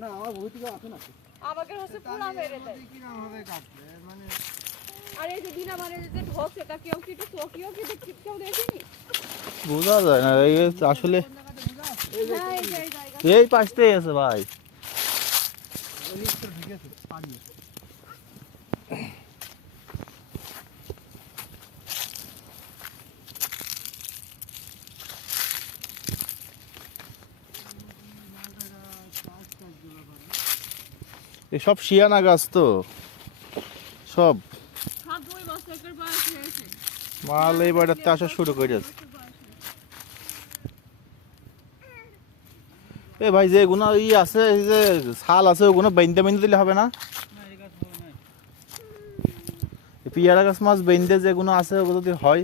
না আমার বই আছে না। আমাকে হচ্ছে পুরা মেরে দেয়। আর এই যে দিনা মানে যে ঢোকছে তা কেউ কি একটু চোখেও কি দেখি কেউ দেখেনি? বোঝা যায় না এই আসলে এই পাশতেই আছে ভাই। এসব শিয়ানা গাছ তো। সব। সব মাল এই বাড়িতে আসা শুরু করে যাচ্ছে এ ভাই যে গুলো ই আছে এই যে ছাল আছে ওগুলো বেঁধে বেঁধে দিলে হবে না? পিয়ারা গাছ মাছ বেঁধে যেগুলো আছে ওগুলো যদি হয়।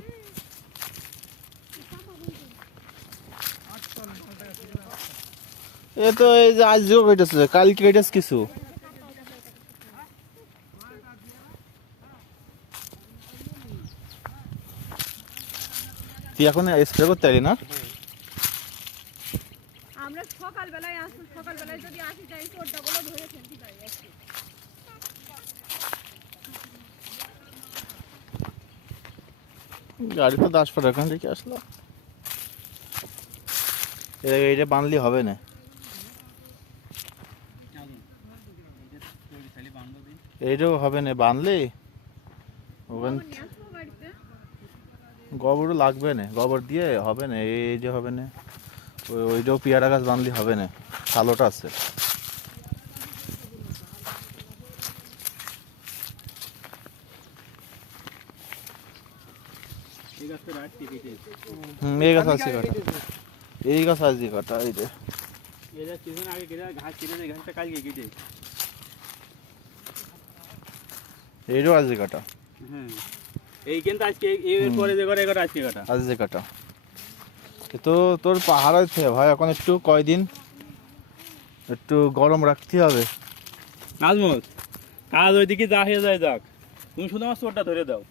এ তো এই যে আজও কেটেছে কালকে কেটেছে কিছু। তুই এখন স্প্রে করতে পারি না? আমরা সকালবেলায় আসুন সকালবেলায় যদি আসি যাই চোরটা বলে ধরে ফেলতে পারি গাড়ি তো দাস পাড়া ওখান থেকে আসলো। এ- এইটা বানলি হবে না। এইটাও হবে না বানলি? ওখান খবর নিয়ে আসব বাড়িতে গোবরও লাগবে না, গোবর দিয়ে হবে না, এই যে হবে না, ওই ওইটাও পেয়ারা গাছ বানলি হবে না, কালোটা আছে। হুম, এই গাছ আছে কাটা। এই গাছ আছে কাটা, এই যে। এইটাও আছে কাটা। এই কিন্তু আজকে এর পরে যে করে এগারো আজকে কাটা। আছে কাটা। তো তোর পাহাড় আছে ভাই এখন একটু কয়দিন? একটু গরম রাখতে হবে। নাজমুল কাজ ওইদিকে যা হয়ে যায় যাক। তুমি শুধু আমার চোরটা ধরে দাও।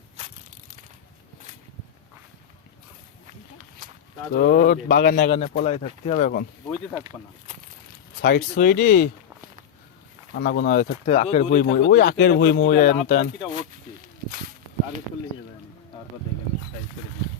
তো বাগানে বাগানে পলাই থাকতে হবে এখন। বইতে থাকব না। সাইড সুইডি? আনাগোনা থাকতে আখের ভুই মুই ওই আখের ভুই মুই এন তেন আগে করলে হয়ে যায় তারপর দেখে আমি সাইজ করে দিই